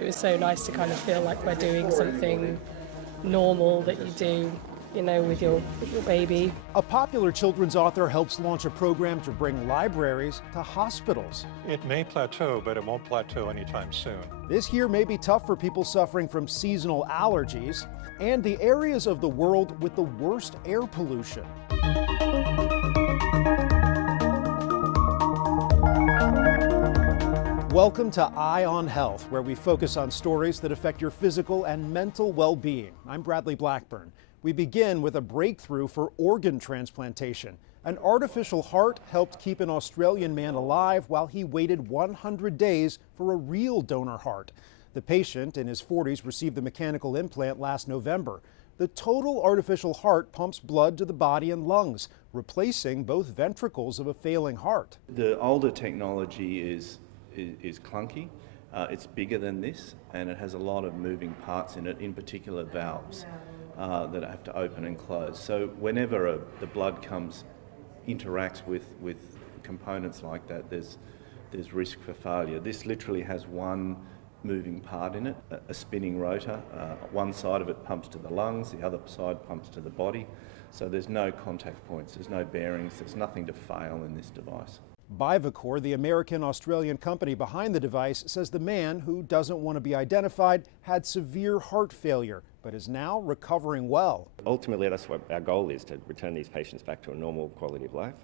It was so nice to kind of feel like we're doing something normal that you do, with your baby. A popular children's author helps launch a program to bring libraries to hospitals. It may plateau, but it won't plateau anytime soon. This year may be tough for people suffering from seasonal allergies and the areas of the world with the worst air pollution. Welcome to Eye on Health, where we focus on stories that affect your physical and mental well-being. I'm Bradley Blackburn. We begin with a breakthrough for organ transplantation. An artificial heart helped keep an Australian man alive while he waited 100 days for a real donor heart. The patient, in his 40s, received the mechanical implant last November. The total artificial heart pumps blood to the body and lungs, replacing both ventricles of a failing heart. The older technology is clunky. It's bigger than this, and it has a lot of moving parts in it, in particular valves that have to open and close. So whenever the blood interacts with components like that, there's risk for failure. This literally has one moving part in it, a spinning rotor. One side of it pumps to the lungs, the other side pumps to the body. So there's no contact points, there's no bearings, there's nothing to fail in this device. Bivacor, the American-Australian company behind the device, says the man, who doesn't want to be identified, had severe heart failure, but is now recovering well. Ultimately, that's what our goal is, to return these patients back to a normal quality of life.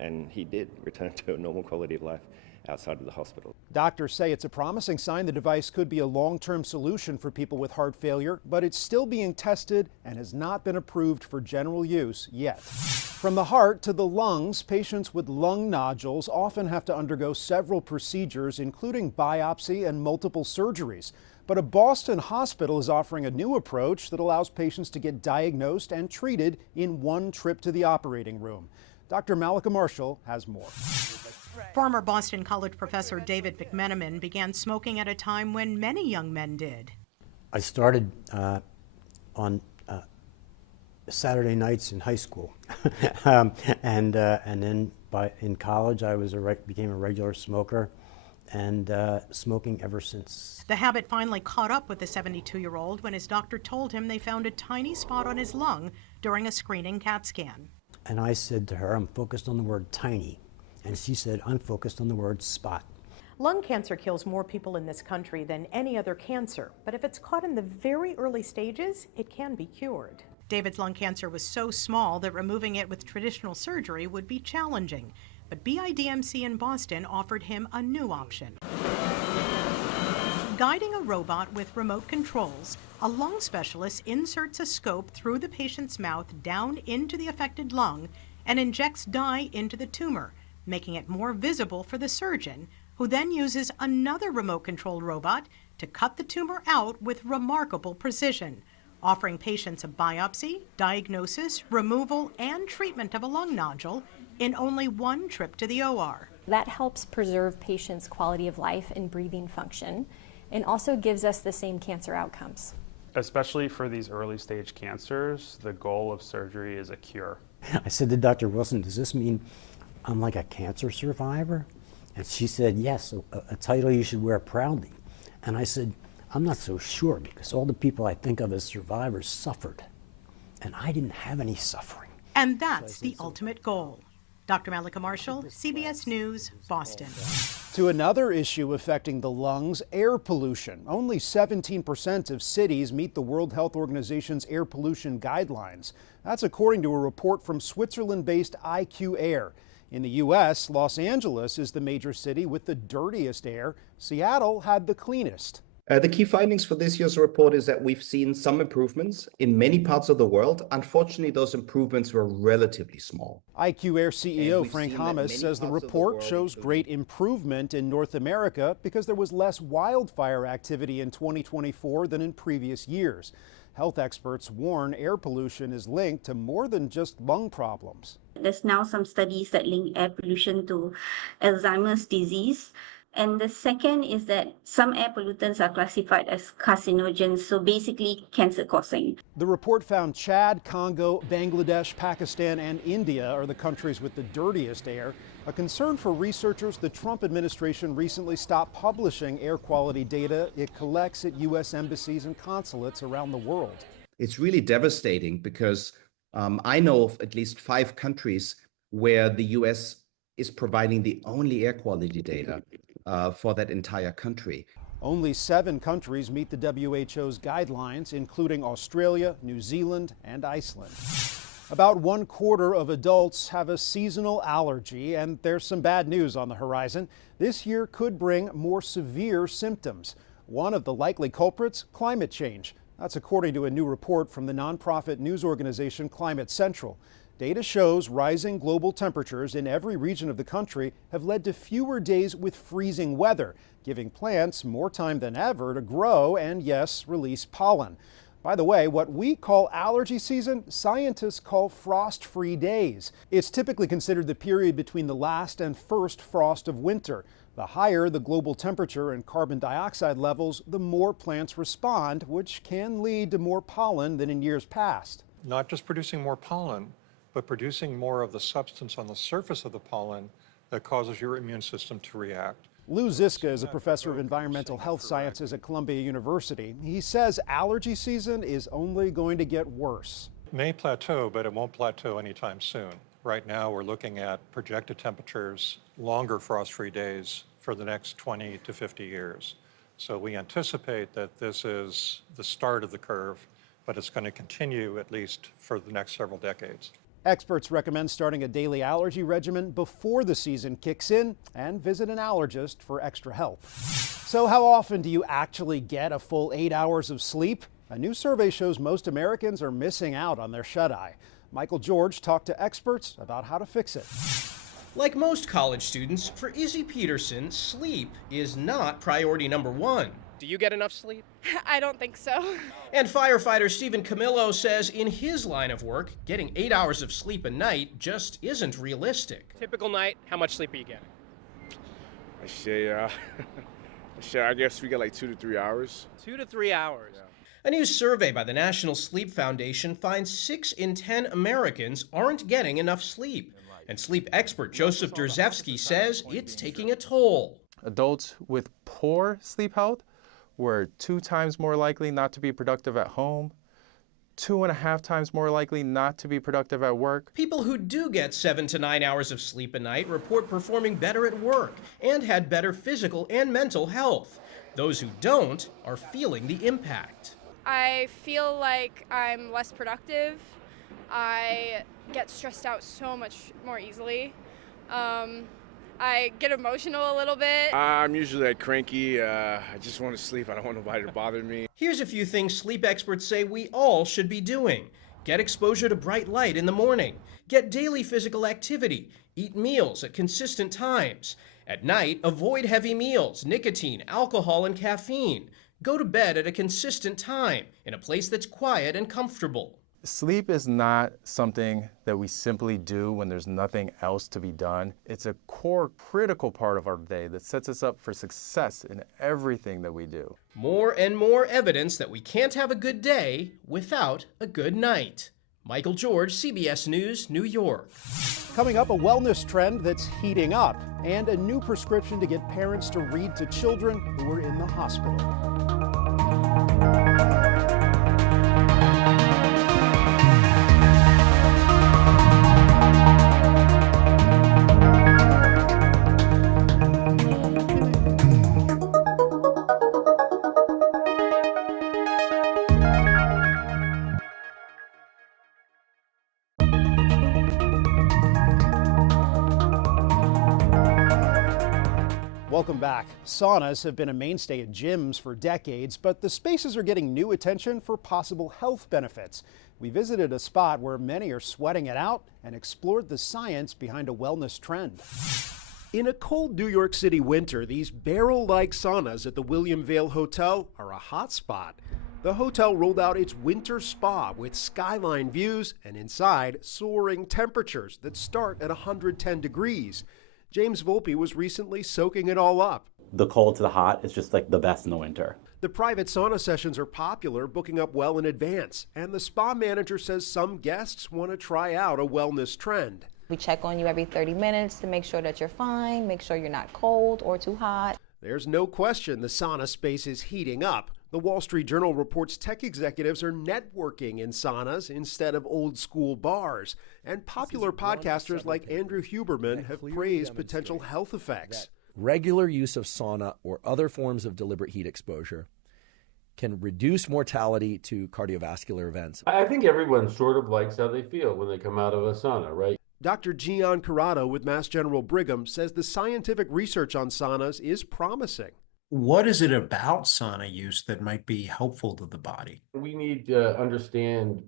And he did return to a normal quality of life outside of the hospital. Doctors say it's a promising sign the device could be a long-term solution for people with heart failure, but it's still being tested and has not been approved for general use yet. From the heart to the lungs, patients with lung nodules often have to undergo several procedures, including biopsy and multiple surgeries. But a Boston hospital is offering a new approach that allows patients to get diagnosed and treated in one trip to the operating room. Dr. Malika Marshall has more. Former Boston College professor David McMenamin began smoking at a time when many young men did. I started on Saturday nights in high school, and then in college I became a regular smoker, and smoking ever since. The habit finally caught up with the 72-year-old when his doctor told him they found a tiny spot on his lung during a screening CAT scan. And I said to her, I'm focused on the word tiny. And she said, I'm focused on the word spot. Lung cancer kills more people in this country than any other cancer, but if it's caught in the very early stages, it can be cured. David's lung cancer was so small that removing it with traditional surgery would be challenging, but BIDMC in Boston offered him a new option. Guiding a robot with remote controls, a lung specialist inserts a scope through the patient's mouth down into the affected lung and injects dye into the tumor, making it more visible for the surgeon, who then uses another remote-controlled robot to cut the tumor out with remarkable precision, offering patients a biopsy, diagnosis, removal, and treatment of a lung nodule in only one trip to the OR. That helps preserve patients' quality of life and breathing function, and also gives us the same cancer outcomes. Especially for these early-stage cancers, the goal of surgery is a cure. I said to Dr. Wilson, does this mean I'm like a cancer survivor? And she said, yes, a title you should wear proudly. And I said, I'm not so sure, because all the people I think of as survivors suffered, and I didn't have any suffering. And that's the ultimate goal. Dr. Malika Marshall, CBS News, Boston. To another issue affecting the lungs, air pollution. Only 17% of cities meet the World Health Organization's air pollution guidelines. That's according to a report from Switzerland-based IQ Air. In the U.S., Los Angeles is the major city with the dirtiest air. Seattle had the cleanest. The key findings for this year's report is that we've seen some improvements in many parts of the world. Unfortunately, those improvements were relatively small. IQ Air CEO Frank Hamas says the report shows great improvement in North America because there was less wildfire activity in 2024 than in previous years. Health experts warn air pollution is linked to more than just lung problems. There's now some studies that link air pollution to Alzheimer's disease. And the second is that some air pollutants are classified as carcinogens, so basically cancer-causing. The report found Chad, Congo, Bangladesh, Pakistan, and India are the countries with the dirtiest air. A concern for researchers, the Trump administration recently stopped publishing air quality data it collects at U.S. embassies and consulates around the world. It's really devastating because I know of at least 5 countries where the U.S. is providing the only air quality data for that entire country. Only 7 countries meet the WHO's guidelines, including Australia, New Zealand, and Iceland. About 1/4 of adults have a seasonal allergy, and there's some bad news on the horizon. This year could bring more severe symptoms. One of the likely culprits, climate change. That's according to a new report from the nonprofit news organization Climate Central. Data shows rising global temperatures in every region of the country have led to fewer days with freezing weather, giving plants more time than ever to grow and, yes, release pollen. By the way, what we call allergy season, scientists call frost-free days. It's typically considered the period between the last and first frost of winter. The higher the global temperature and carbon dioxide levels, the more plants respond, which can lead to more pollen than in years past. Not just producing more pollen, but producing more of the substance on the surface of the pollen that causes your immune system to react. Lou Ziska is a professor of environmental health sciences at Columbia University. He says allergy season is only going to get worse. It may plateau, but it won't plateau anytime soon. Right now, we're looking at projected temperatures, longer frost-free days for the next 20 to 50 years. So we anticipate that this is the start of the curve, but it's going to continue at least for the next several decades. Experts recommend starting a daily allergy regimen before the season kicks in and visit an allergist for extra help. So how often do you actually get a full 8 hours of sleep? A new survey shows most Americans are missing out on their shut-eye. Michael George talked to experts about how to fix it. Like most college students, for Izzy Peterson, sleep is not priority number 1. Do you get enough sleep? I don't think so. And firefighter Stephen Camillo says in his line of work, getting 8 hours of sleep a night just isn't realistic. Typical night, how much sleep are you getting? I guess we get like 2 to 3 hours. 2 to 3 hours. Yeah. A new survey by the National Sleep Foundation finds 6 in 10 Americans aren't getting enough sleep. And sleep expert Joseph Drzewski says it's taking a toll. Adults with poor sleep health were 2 times more likely not to be productive at home, 2.5 times more likely not to be productive at work. People who do get 7 to 9 hours of sleep a night report performing better at work and had better physical and mental health. Those who don't are feeling the impact. I feel like I'm less productive. I get stressed out so much more easily. I get emotional a little bit. I'm usually like cranky. I just want to sleep. I don't want nobody to bother me. Here's a few things sleep experts say we all should be doing. Get exposure to bright light in the morning. Get daily physical activity. Eat meals at consistent times. At night, avoid heavy meals, nicotine, alcohol, and caffeine. Go to bed at a consistent time in a place that's quiet and comfortable. Sleep is not something that we simply do when there's nothing else to be done. It's a core, critical part of our day that sets us up for success in everything that we do. More and more evidence that we can't have a good day without a good night. Michael George, CBS News, New York. Coming up, a wellness trend that's heating up and a new prescription to get parents to read to children who are in the hospital. Welcome back. Saunas have been a mainstay at gyms for decades, but the spaces are getting new attention for possible health benefits. We visited a spot where many are sweating it out and explored the science behind a wellness trend. In a cold New York City winter, these barrel-like saunas at the William Vale Hotel are a hot spot. The hotel rolled out its winter spa with skyline views and inside soaring temperatures that start at 110 degrees. James Volpe was recently soaking it all up. The cold to the hot is just like the best in the winter. The private sauna sessions are popular, booking up well in advance, and the spa manager says some guests want to try out a wellness trend. We check on you every 30 minutes to make sure that you're fine, make sure you're not cold or too hot. There's no question the sauna space is heating up. The Wall Street Journal reports tech executives are networking in saunas instead of old school bars. And popular podcasters like Andrew Huberman have praised potential health effects. Regular use of sauna or other forms of deliberate heat exposure can reduce mortality to cardiovascular events. I think everyone sort of likes how they feel when they come out of a sauna, right? Dr. Gian Corrado with Mass General Brigham says the scientific research on saunas is promising. What is it about sauna use that might be helpful to the body? We need to understand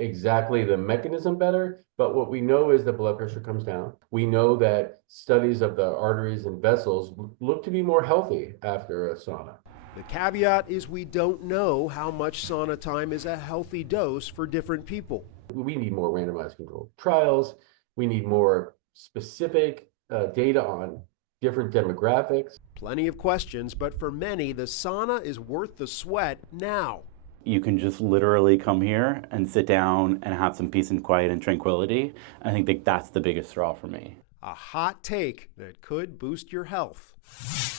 exactly the mechanism better, but what we know is that blood pressure comes down. We know that studies of the arteries and vessels look to be more healthy after a sauna. The caveat is we don't know how much sauna time is a healthy dose for different people. We need more randomized controlled trials. We need more specific data on different demographics. Plenty of questions, but for many, the sauna is worth the sweat now. You can just literally come here and sit down and have some peace and quiet and tranquility. I think that's the biggest draw for me. A hot take that could boost your health.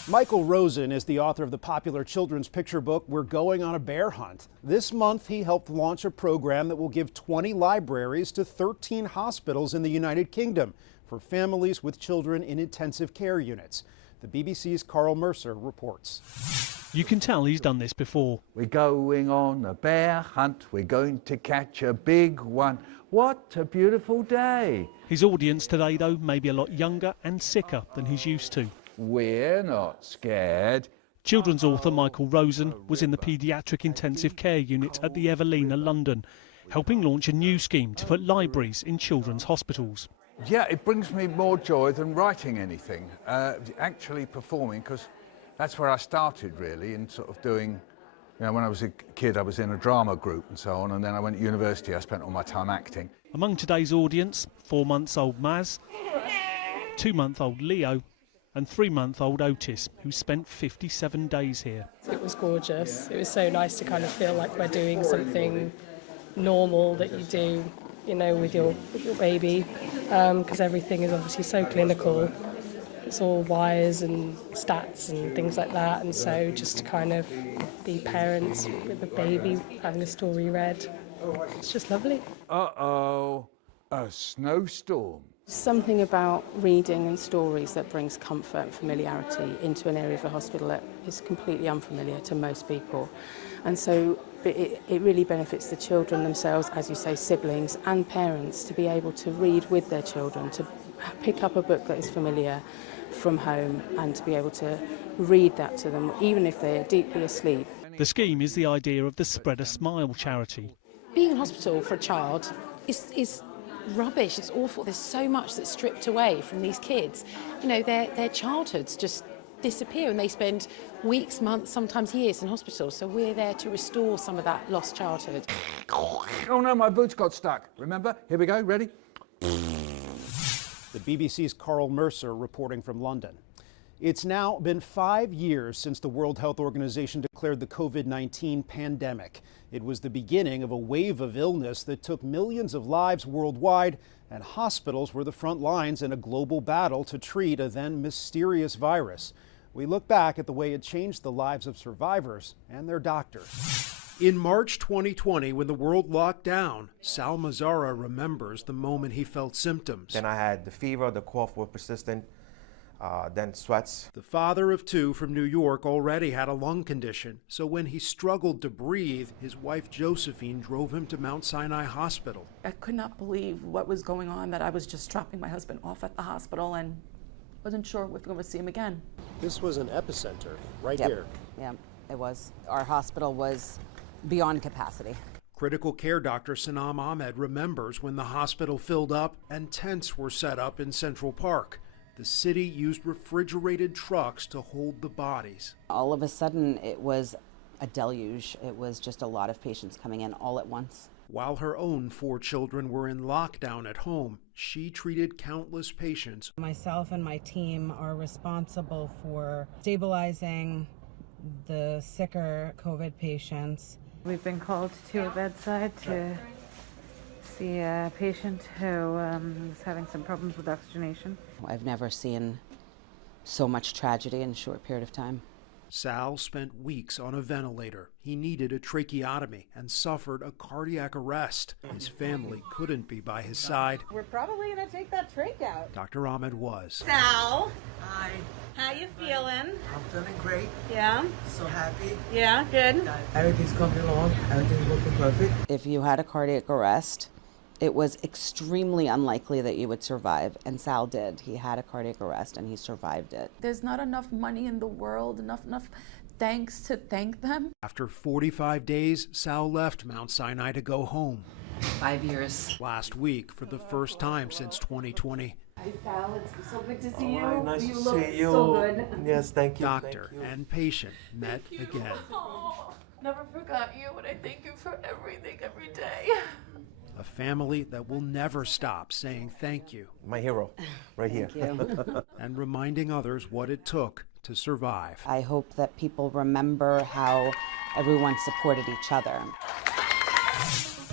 Michael Rosen is the author of the popular children's picture book, We're Going on a Bear Hunt. This month, he helped launch a program that will give 20 libraries to 13 hospitals in the United Kingdom for families with children in intensive care units. The BBC's Carl Mercer reports. You can tell he's done this before. We're going on a bear hunt. We're going to catch a big one. What a beautiful day. His audience today, though, may be a lot younger and sicker than he's used to. We're not scared. Children's author Michael Rosen was in the paediatric intensive care unit at the Evelina, London, helping launch a new scheme to put libraries in children's hospitals. Yeah, it brings me more joy than writing anything, actually performing, because that's where I started really, in sort of doing, when I was a kid I was in a drama group and so on, and then I went to university, I spent all my time acting. Among today's audience, 4-month-old Maz, 2-month-old Leo and 3-month-old Otis, who spent 57 days here. It was gorgeous. It was so nice to kind of feel like we're doing something normal that you do, with your baby, because everything is obviously so clinical. It's all wires and stats and things like that, and so just to kind of be parents with a baby, having a story read, it's just lovely. Uh-oh, a snowstorm. Something about reading and stories that brings comfort and familiarity into an area of a hospital that is completely unfamiliar to most people. And so it really benefits the children themselves, as you say, siblings and parents, to be able to read with their children, to pick up a book that is familiar from home and to be able to read that to them, even if they're deeply asleep. The scheme is the idea of the Spread a Smile charity. Being in hospital for a child is rubbish. It's awful. There's so much that's stripped away from these kids. Their childhoods just disappear and they spend weeks, months, sometimes years in hospital. So we're there to restore some of that lost childhood. Oh no, my boots got stuck. Remember? Here we go. Ready? The BBC's Carl Mercer reporting from London. It's now been 5 years since the World Health Organization declared the COVID-19 pandemic. It was the beginning of a wave of illness that took millions of lives worldwide, and hospitals were the front lines in a global battle to treat a then mysterious virus. We look back at the way it changed the lives of survivors and their doctors. In March 2020, when the world locked down, Sal Mazzara remembers the moment he felt symptoms. Then I had the fever, the cough were persistent, then sweats. The father of two from New York already had a lung condition, so when he struggled to breathe, his wife Josephine drove him to Mount Sinai Hospital. I could not believe what was going on, that I was just dropping my husband off at the hospital and wasn't sure if we were going to see him again. This was an epicenter right Yep. here. Yeah, it was. Our hospital was beyond capacity. Critical care doctor Sanam Ahmed remembers when the hospital filled up and tents were set up in Central Park. The city used refrigerated trucks to hold the bodies. All of a sudden, it was a deluge. It was just a lot of patients coming in all at once. While her own 4 children were in lockdown at home, she treated countless patients. Myself and my team are responsible for stabilizing the sicker COVID patients. We've been called to a bedside to see a patient who is having some problems with oxygenation. I've never seen so much tragedy in a short period of time. Sal spent weeks on a ventilator. He needed a tracheotomy and suffered a cardiac arrest. His family couldn't be by his side. We're probably going to take that trach out. Dr. Ahmed was. Sal, Hi, how you feeling? I'm feeling great. Yeah? So happy. Yeah, good. Everything's coming along. Everything's looking perfect. If you had a cardiac arrest, it was extremely unlikely that you would survive, and Sal did. He had a cardiac arrest and he survived it. There's not enough money in the world, enough thanks to thank them. After 45 days, Sal left Mount Sinai to go home. 5 years. Last week, for the first time since 2020. Hi Sal, it's so good to see you. Hi, nice you to look see you. so good. Yes, thank you. Doctor and patient met again. Oh, never forgot you, and I thank you for everything every day. A family that will never stop saying thank you. My hero, right here. Thank you. And reminding others what it took to survive. I hope that people remember how everyone supported each other.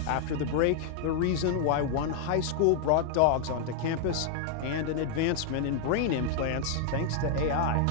After the break, the reason why one high school brought dogs onto campus and an advancement in brain implants thanks to AI.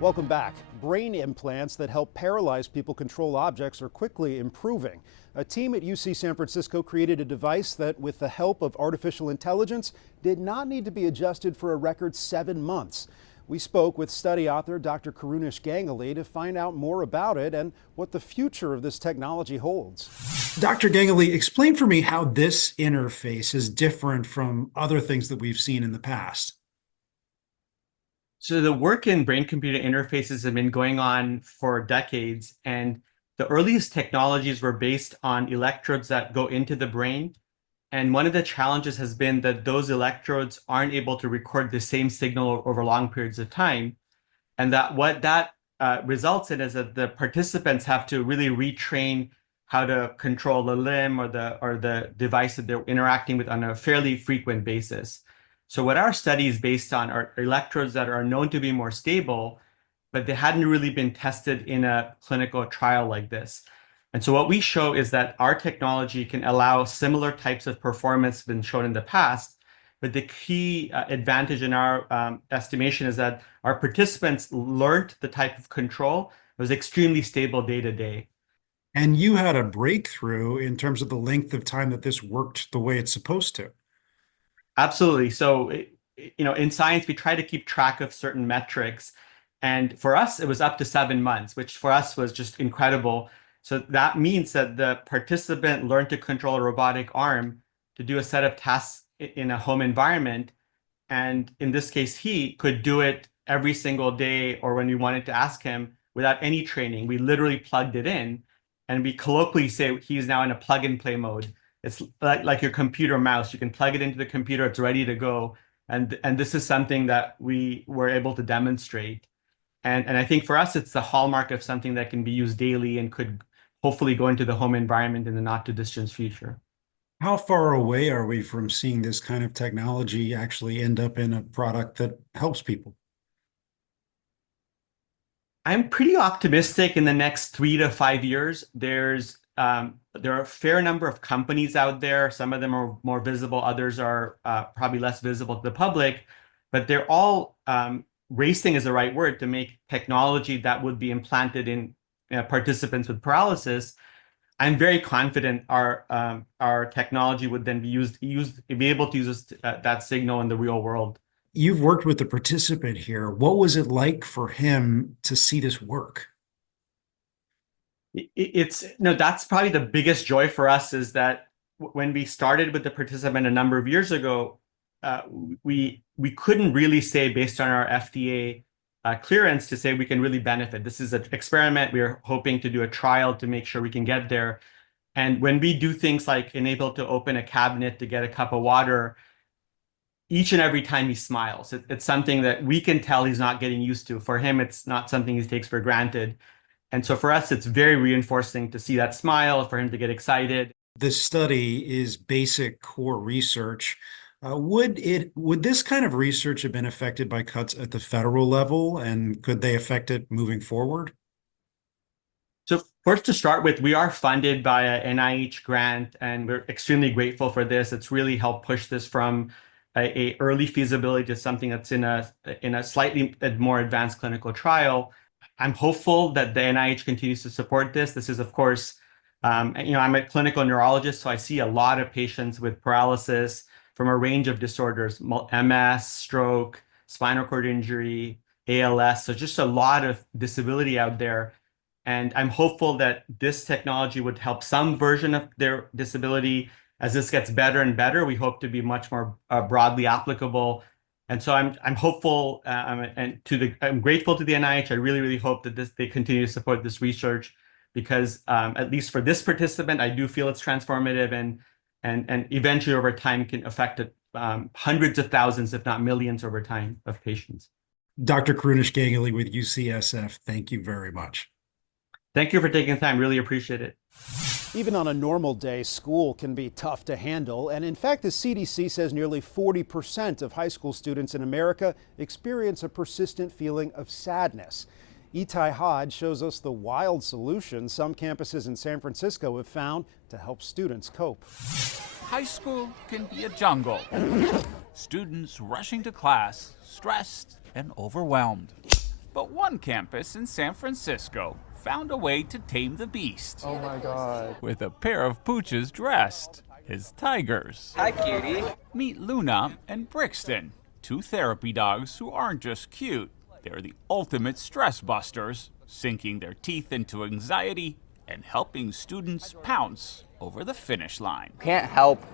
Welcome back. Brain implants that help paralyzed people control objects are quickly improving. A team at UC San Francisco created a device that, with the help of artificial intelligence, did not need to be adjusted for a record 7 months. We spoke with study author Dr. Karunish Ganguly to find out more about it and what the future of this technology holds. Dr. Ganguly, explain for me how this interface is different from other things that we've seen in the past. So the work in brain-computer interfaces have been going on for decades, and the earliest technologies were based on electrodes that go into the brain. And one of the challenges has been that those electrodes aren't able to record the same signal over long periods of time. And that what that results in is that the participants have to really retrain how to control the limb or the device that they're interacting with on a fairly frequent basis. So what our study is based on are electrodes that are known to be more stable, but they hadn't really been tested in a clinical trial like this. And so what we show is that our technology can allow similar types of performance been shown in the past, but the key advantage in our estimation is that our participants learned the type of control. It was extremely stable day to day. And you had a breakthrough in terms of the length of time that this worked the way it's supposed to. Absolutely. So, in science, we try to keep track of certain metrics. And for us, it was up to 7 months, which for us was just incredible. So that means that the participant learned to control a robotic arm to do a set of tasks in a home environment. And in this case, he could do it every single day, or when we wanted to ask him, without any training. We literally plugged it in, and we colloquially say he's now in a plug and play mode. It's like your computer mouse. You can plug it into the computer, it's ready to go. And this is something that we were able to demonstrate. And I think for us, it's the hallmark of something that can be used daily and could hopefully go into the home environment in the not too distant future. How far away are we from seeing this kind of technology actually end up in a product that helps people? I'm pretty optimistic in the next 3 to 5 years. There are a fair number of companies out there. Some of them are more visible, others are probably less visible to the public, but they're all racing is the right word to make technology that would be implanted in participants with paralysis. I'm very confident our technology would then be able to use that signal in the real world. You've worked with the participant here. What was it like for him to see this work? That's probably the biggest joy for us, is that when we started with the participant a number of years ago, we couldn't really say, based on our FDA clearance, to say we can really benefit. This is an experiment. We are hoping to do a trial to make sure we can get there. And when we do things like enable to open a cabinet to get a cup of water, each and every time he smiles. It's something that we can tell he's not getting used to. For him, it's not something he takes for granted. And so for us, it's very reinforcing to see that smile, for him to get excited. This study is basic core research. Would this kind of research have been affected by cuts at the federal level, and could they affect it moving forward? So first, to start with, we are funded by an NIH grant, and we're extremely grateful for this. It's really helped push this from a early feasibility to something that's in a slightly more advanced clinical trial. I'm hopeful that the NIH continues to support this. This is, of course, I'm a clinical neurologist, so I see a lot of patients with paralysis from a range of disorders, MS, stroke, spinal cord injury, ALS. So just a lot of disability out there. And I'm hopeful that this technology would help some version of their disability. As this gets better and better, we hope to be much more broadly applicable. And so I'm hopeful, and I'm grateful to the NIH. I really, really hope that they continue to support this research, because at least for this participant, I do feel it's transformative, and eventually over time can affect hundreds of thousands, if not millions over time, of patients. Dr. Krunish-Gageley with UCSF, thank you very much. Thank you for taking the time. Really appreciate it. Even on a normal day, school can be tough to handle. And in fact, the CDC says nearly 40% of high school students in America experience a persistent feeling of sadness. Itai Hodge shows us the wild solutions some campuses in San Francisco have found to help students cope. High school can be a jungle. Students rushing to class, stressed and overwhelmed. But one campus in San Francisco found a way to tame the beast. Oh my God. With a pair of pooches dressed as tigers. Hi, cutie. Meet Luna and Brixton, two therapy dogs who aren't just cute. They're the ultimate stress busters, sinking their teeth into anxiety and helping students pounce over the finish line. Can't help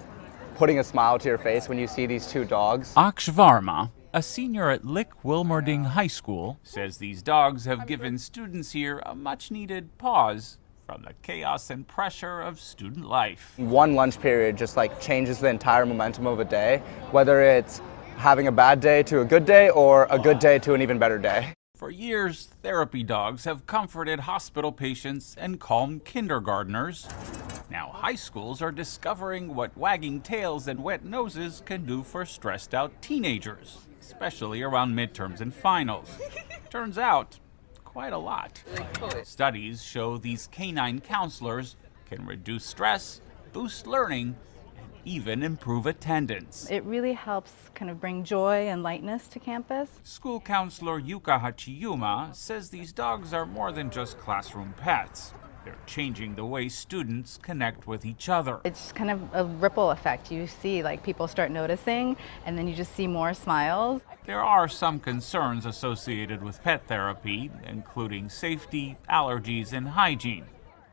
putting a smile to your face when you see these two dogs. Aksh Varma, a senior at Lick Wilmerding High School, says these dogs have given students here a much-needed pause from the chaos and pressure of student life. One lunch period just changes the entire momentum of a day, whether it's having a bad day to a good day or a good day to an even better day. For years, therapy dogs have comforted hospital patients and calmed kindergartners. Now high schools are discovering what wagging tails and wet noses can do for stressed out teenagers, especially around midterms and finals. Turns out, quite a lot. Studies show these canine counselors can reduce stress, boost learning, and even improve attendance. It really helps kind of bring joy and lightness to campus. School counselor Yuka Hachiyuma says these dogs are more than just classroom pets. They're changing the way students connect with each other. It's kind of a ripple effect. You see people start noticing, and then you just see more smiles. There are some concerns associated with pet therapy, including safety, allergies, and hygiene.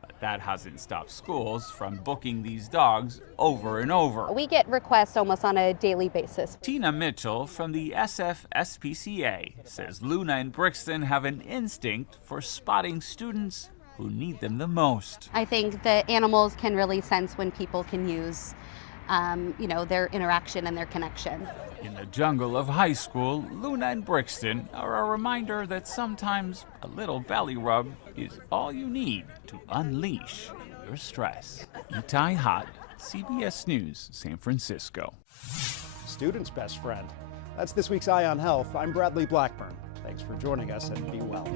But that hasn't stopped schools from booking these dogs over and over. We get requests almost on a daily basis. Tina Mitchell from the SFSPCA says Luna and Brixton have an instinct for spotting students who need them the most. I think the animals can really sense when people can use, their interaction and their connection. In the jungle of high school, Luna and Brixton are a reminder that sometimes a little belly rub is all you need to unleash your stress. Itai Hodge, CBS News, San Francisco. Students' best friend. That's this week's Eye on Health. I'm Bradley Blackburn. Thanks for joining us, and be well.